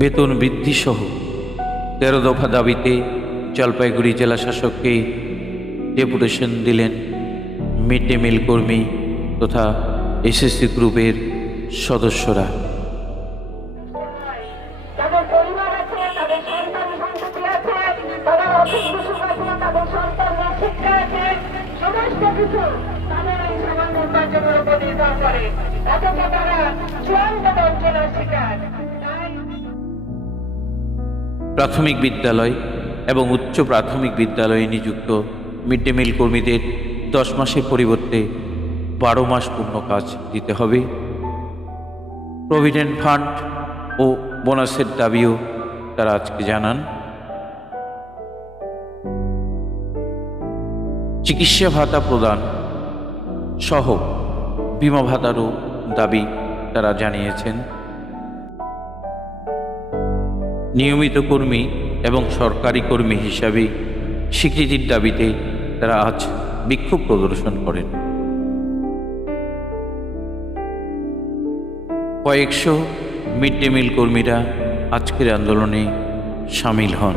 বেতন বৃদ্ধিসহ তেরো দফা দাবিতে জলপাইগুড়ি জেলা শাসককে ডেপুটেশন দিলেন মিড ডে মিল কর্মী তথা এসএসসি গ্রুপের সদস্যরা। শিকার। প্রাথমিক বিদ্যালয় এবং উচ্চ প্রাথমিক বিদ্যালয়ে নিযুক্ত মিড ডে মিল কর্মীদের দশ মাসের পরিবর্তে বারো মাস পূর্ণ কাজ দিতে হবে। প্রভিডেন্ট ফান্ড ও বোনাসের দাবিও তারা আজকে জানান। চিকিৎসা ভাতা প্রদান সহ বিমা ভাতারও দাবি তারা জানিয়েছেন। নিয়মিত কর্মী এবং সরকারি কর্মী হিসাবে স্বীকৃতির দাবিতে তারা আজ বিক্ষোভ প্রদর্শন করেন। কয়েকশো মিড ডে মিল কর্মীরা আজকের আন্দোলনে সামিল হন।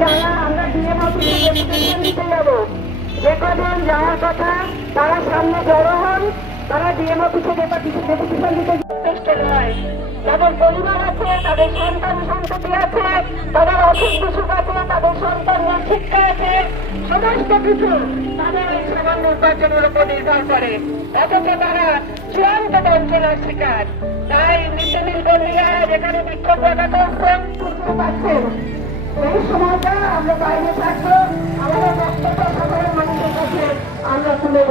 যারা আমরা সামনে তাদের পরিবার তাদের সন্তান সন্ততি আছে, তাদের অসুখ বিসুখ শিক্ষা আছে। সমস্ত কিছু তাদের সামান্য উপার্জনের উপর নির্ভর করে। অথচ তারা চূড়ান্ত বঞ্চনার শিকার। তাই মৃত্যুমিল কর্মীরা যেখানে বিক্ষোভ পারছেন এই সময়টা আমরা বাইরে থাকব আমাদের বক্তব্য সাধারণ মানুষের কাছে আমরা তুলে